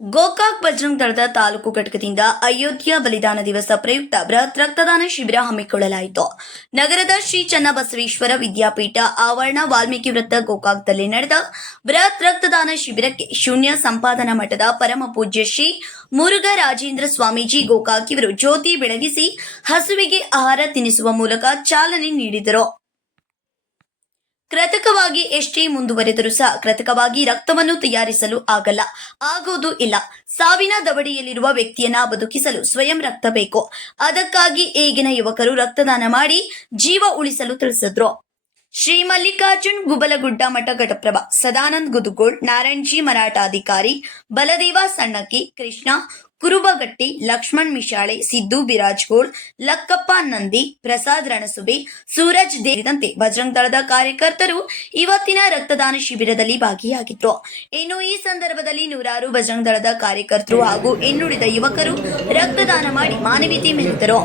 ಗೋಕಾಕ್ ಬಜರಂಗ್ ದಳದ ತಾಲೂಕು ಘಟಕದಿಂದ ಅಯೋಧ್ಯ ಬಲಿದಾನ ದಿವಸ ಪ್ರಯುಕ್ತ ಬೃಹತ್ ರಕ್ತದಾನ ಶಿಬಿರ ಹಮ್ಮಿಕೊಳ್ಳಲಾಯಿತು. ನಗರದ ಶ್ರೀ ಚನ್ನಬಸವೇಶ್ವರ ವಿದ್ಯಾಪೀಠ ಆವರಣ ವಾಲ್ಮೀಕಿ ವೃತ್ತ ಗೋಕಾಕ್ದಲ್ಲಿ ನಡೆದ ಬೃಹತ್ ರಕ್ತದಾನ ಶಿಬಿರಕ್ಕೆ ಶೂನ್ಯ ಸಂಪಾದನಾ ಮಠದ ಪರಮ ಪೂಜ್ಯ ಶ್ರೀ ಮುರುಘ ರಾಜೇಂದ್ರ ಸ್ವಾಮೀಜಿ ಗೋಕಾಕ್ ಇವರು ಜ್ಯೋತಿ ಬೆಳಗಿಸಿ ಹಸುವಿಗೆ ಆಹಾರ ತಿನ್ನಿಸುವ ಮೂಲಕ ಚಾಲನೆ ನೀಡಿದರು. ಕೃತಕವಾಗಿ ಎಷ್ಟೇ ಮುಂದುವರೆದರೂ ಸಹ ಕೃತಕವಾಗಿ ರಕ್ತವನ್ನು ತಯಾರಿಸಲು ಆಗಲ್ಲ, ಆಗೋದು ಇಲ್ಲ. ಸಾವಿನ ದವಡಿಯಲ್ಲಿರುವ ವ್ಯಕ್ತಿಯನ್ನ ಬದುಕಿಸಲು ಸ್ವಯಂ ರಕ್ತ ಬೇಕು. ಅದಕ್ಕಾಗಿ ಈಗಿನ ಯುವಕರು ರಕ್ತದಾನ ಮಾಡಿ ಜೀವ ಉಳಿಸಲು ತಿಳಿಸಿದ್ರು. ಶ್ರೀ ಮಲ್ಲಿಕಾರ್ಜುನ್ ಗುಬಲಗುಡ್ಡ ಮಠ ಘಟಪ್ರಭ, ಸದಾನಂದ್ ಗುದುಗೋಳ್ ನಾರಾಯಣ್ಜಿ ಮರಾಠಾಧಿಕಾರಿ, ಬಲದೇವ ಸಣ್ಣಕ್ಕಿ ಕೃಷ್ಣ ಕುರುಬಗಟ್ಟಿ, ಲಕ್ಷ್ಮಣ್ ಮಿಶಾಳೆ, ಸಿದ್ದು ಬಿರಾಜ್ಗೋಳ್ ಲಕ್ಕಪ್ಪ ನಂದಿ, ಪ್ರಸಾದ್ ರಣಸುಬೆ, ಸೂರಜ್ ಸೇರಿದಂತೆ ಬಜರಂಗ್ ದಳದ ಕಾರ್ಯಕರ್ತರು ಇವತ್ತಿನ ರಕ್ತದಾನ ಶಿಬಿರದಲ್ಲಿ ಭಾಗಿಯಾಗಿದ್ರು. ಇನ್ನು ಈ ಸಂದರ್ಭದಲ್ಲಿ ನೂರಾರು ಬಜರಂಗ್ ದಳದ ಕಾರ್ಯಕರ್ತರು ಹಾಗೂ ಇನ್ನುಳಿದ ಯುವಕರು ರಕ್ತದಾನ ಮಾಡಿ ಮಾನವೀಯತೆ ಮೆರೆದರು.